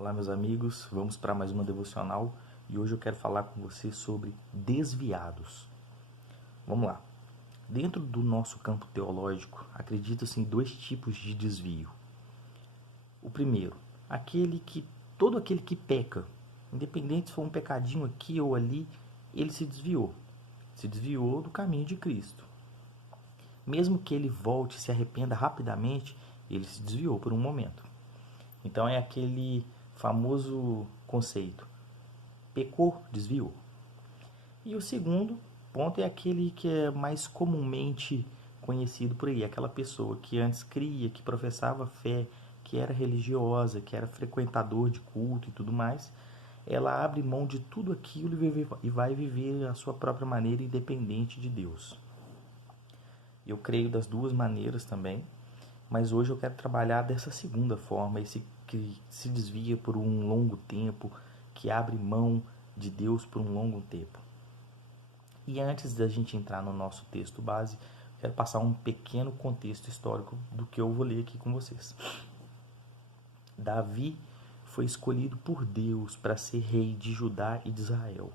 Olá, meus amigos, vamos para mais uma devocional e hoje eu quero falar com você sobre desviados. Vamos lá. Dentro do nosso campo teológico, acredita-se em dois tipos de desvio. O primeiro, todo aquele que peca, independente se for um pecadinho aqui ou ali, ele se desviou do caminho de Cristo. Mesmo que ele volte e se arrependa rapidamente, ele se desviou por um momento. Então é aquele famoso conceito: pecou, desviou. E o segundo ponto é aquele que é mais comumente conhecido por aí, aquela pessoa que antes cria, que professava fé, que era religiosa, que era frequentador de culto e tudo mais, ela abre mão de tudo aquilo e vai viver a sua própria maneira independente de Deus. Eu creio das duas maneiras também, mas hoje eu quero trabalhar dessa segunda forma, esse que se desvia por um longo tempo, que abre mão de Deus por um longo tempo. E antes da gente entrar no nosso texto base, quero passar um pequeno contexto histórico do que eu vou ler aqui com vocês. Davi foi escolhido por Deus para ser rei de Judá e de Israel.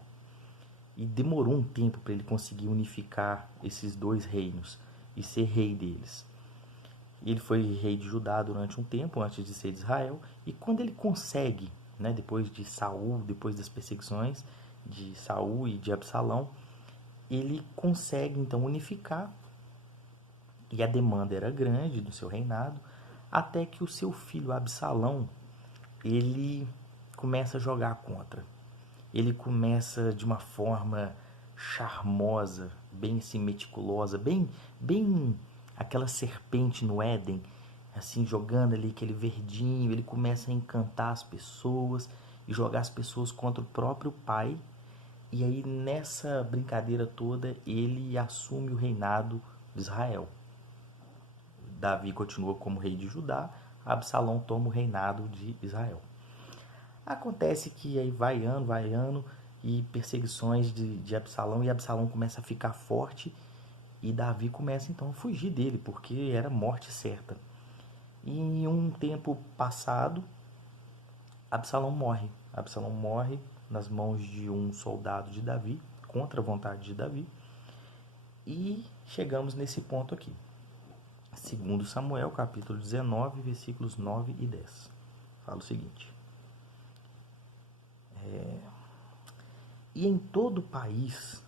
E demorou um tempo para ele conseguir unificar esses dois reinos e ser rei deles. Ele foi rei de Judá durante um tempo, antes de ser de Israel, e quando ele consegue, depois de Saul, depois das perseguições de Saul e de Absalão, ele consegue então unificar, e a demanda era grande do seu reinado, até que o seu filho Absalão, ele começa a jogar contra. Ele começa de uma forma charmosa, bem assim, meticulosa, bem aquela serpente no Éden, assim, jogando ali aquele verdinho. Ele começa a encantar as pessoas e jogar as pessoas contra o próprio pai. E aí, nessa brincadeira toda, ele assume o reinado de Israel. Davi continua como rei de Judá, Absalão toma o reinado de Israel. Acontece que aí vai ano, e perseguições de Absalão, e Absalão começa a ficar forte, e Davi começa então a fugir dele, porque era morte certa. E em um tempo passado, Absalão morre. Absalão morre nas mãos de um soldado de Davi, contra a vontade de Davi. E chegamos nesse ponto aqui. Segundo Samuel, capítulo 19, versículos 9 e 10. Fala o seguinte: E em todo o país,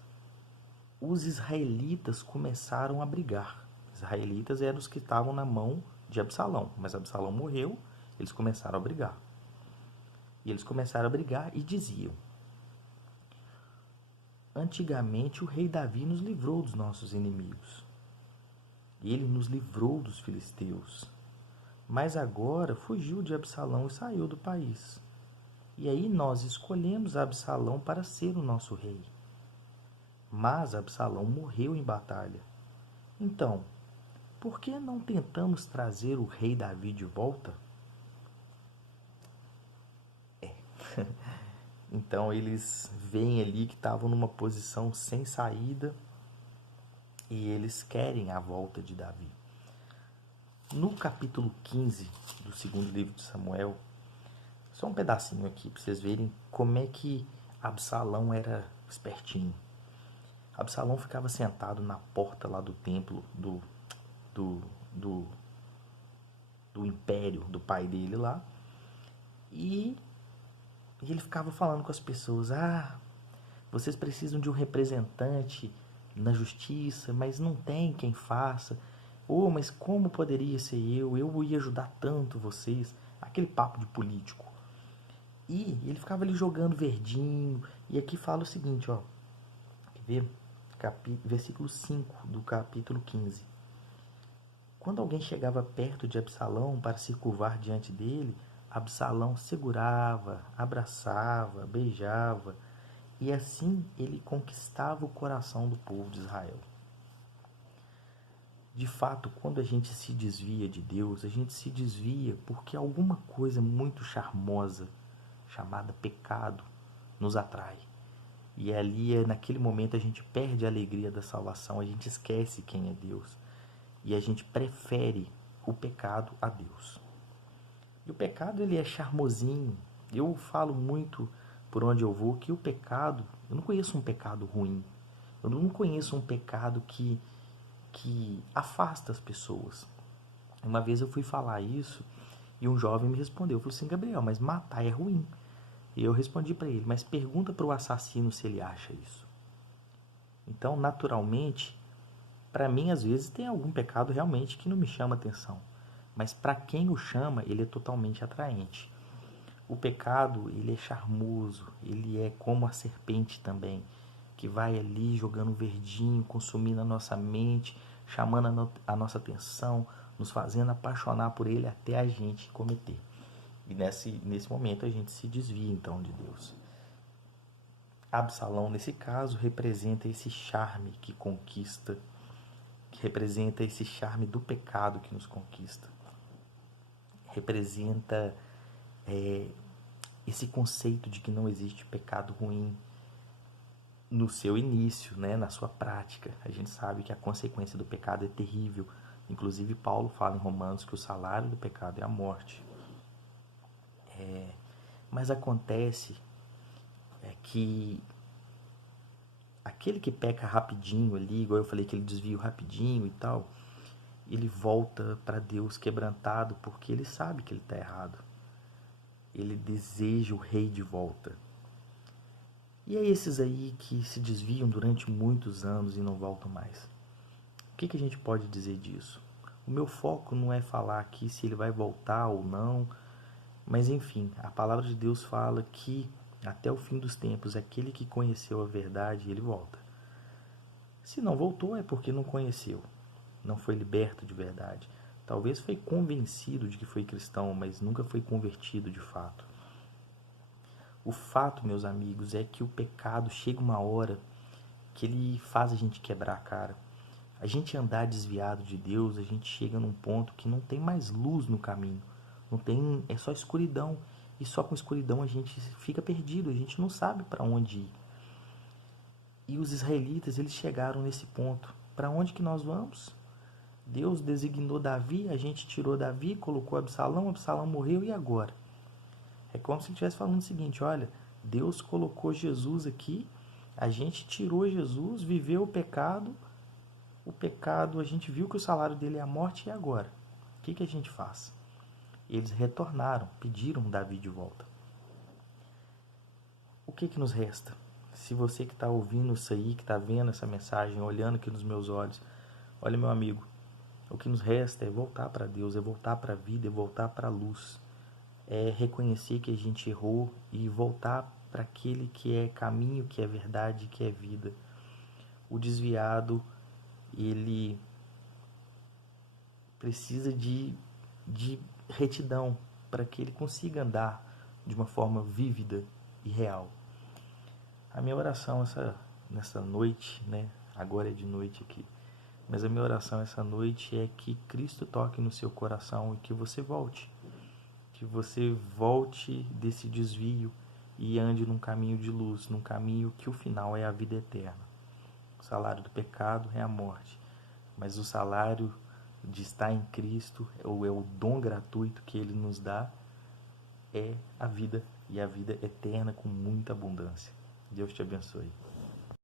os israelitas começaram a brigar. Os israelitas eram os que estavam na mão de Absalão, mas Absalão morreu, eles começaram a brigar. E eles começaram a brigar e diziam: antigamente o rei Davi nos livrou dos nossos inimigos. Ele nos livrou dos filisteus. Mas agora fugiu de Absalão e saiu do país. E aí nós escolhemos Absalão para ser o nosso rei. Mas Absalão morreu em batalha. Então, por que não tentamos trazer o rei Davi de volta? Então eles veem ali que estavam numa posição sem saída e eles querem a volta de Davi. No capítulo 15 do segundo livro de Samuel, só um pedacinho aqui para vocês verem como é que Absalão era espertinho. Absalão ficava sentado na porta lá do templo do império do pai dele lá, e ele ficava falando com as pessoas: vocês precisam de um representante na justiça, mas não tem quem faça. Mas como poderia ser eu? Eu ia ajudar tanto vocês. Aquele papo de político. E ele ficava ali jogando verdinho. E aqui fala o seguinte, ó. Quer ver? Versículo 5 do capítulo 15. Quando alguém chegava perto de Absalão para se curvar diante dele, Absalão segurava, abraçava, beijava, e assim ele conquistava o coração do povo de Israel. De fato, quando a gente se desvia de Deus, a gente se desvia porque alguma coisa muito charmosa, chamada pecado, nos atrai. E ali, naquele momento, a gente perde a alegria da salvação, a gente esquece quem é Deus. E a gente prefere o pecado a Deus. E o pecado, ele é charmosinho, Eu falo muito por onde eu vou que o pecado, eu não conheço um pecado ruim. Eu não conheço um pecado que afasta as pessoas. Uma vez eu fui falar isso e um jovem me respondeu, falou assim, Gabriel, mas matar é ruim. E eu respondi para ele, mas pergunta para o assassino se ele acha isso. Então, naturalmente, para mim, às vezes, tem algum pecado realmente que não me chama atenção. Mas para quem o chama, ele é totalmente atraente. O pecado, ele é charmoso, ele é como a serpente também, que vai ali jogando verdinho, consumindo a nossa mente, chamando a nossa atenção, nos fazendo apaixonar por ele até a gente cometer. E nesse momento a gente se desvia então de Deus. Absalão, nesse caso, representa esse charme que conquista, que representa esse charme do pecado que nos conquista. Representa esse conceito de que não existe pecado ruim no seu início, né, na sua prática. A gente sabe que a consequência do pecado é terrível. Inclusive, Paulo fala em Romanos que o salário do pecado é a morte. Mas acontece que aquele que peca rapidinho ali, igual eu falei que ele desvia rapidinho e tal, ele volta para Deus quebrantado porque ele sabe que ele está errado. Ele deseja o rei de volta. E é esses aí que se desviam durante muitos anos e não voltam mais. O que a gente pode dizer disso? O meu foco não é falar aqui se ele vai voltar ou não, mas enfim, a palavra de Deus fala que até o fim dos tempos, aquele que conheceu a verdade, ele volta. Se não voltou é porque não conheceu, não foi liberto de verdade. Talvez foi convencido de que foi cristão, mas nunca foi convertido de fato. O fato, meus amigos, é que o pecado chega uma hora que ele faz a gente quebrar a cara. A gente andar desviado de Deus, a gente chega num ponto que não tem mais luz no caminho. Não tem, é só escuridão. E só com escuridão a gente fica perdido, a gente não sabe para onde ir. E os israelitas, eles chegaram nesse ponto. Para onde que nós vamos? Deus designou Davi, a gente tirou Davi, colocou Absalão, Absalão morreu, e agora? É como se ele estivesse falando o seguinte, olha, Deus colocou Jesus aqui, a gente tirou Jesus, viveu o pecado, a gente viu que o salário dele é a morte, e agora? O que a gente faz? Eles retornaram, pediram Davi de volta. O que nos resta? Se você que está ouvindo isso aí, que está vendo essa mensagem, olhando aqui nos meus olhos, olha, meu amigo, o que nos resta é voltar para Deus, é voltar para a vida, é voltar para a luz. É reconhecer que a gente errou e voltar para aquele que é caminho, que é verdade, que é vida. O desviado, ele precisa de retidão para que ele consiga andar de uma forma vívida e real. A minha oração nessa noite, né? Agora é de noite aqui, mas a minha oração essa noite é que Cristo toque no seu coração e que você volte. Que você volte desse desvio e ande num caminho de luz, num caminho que o final é a vida eterna. O salário do pecado é a morte, mas o salário de estar em Cristo, ou é o dom gratuito que Ele nos dá, é a vida, e a vida eterna com muita abundância. Deus te abençoe.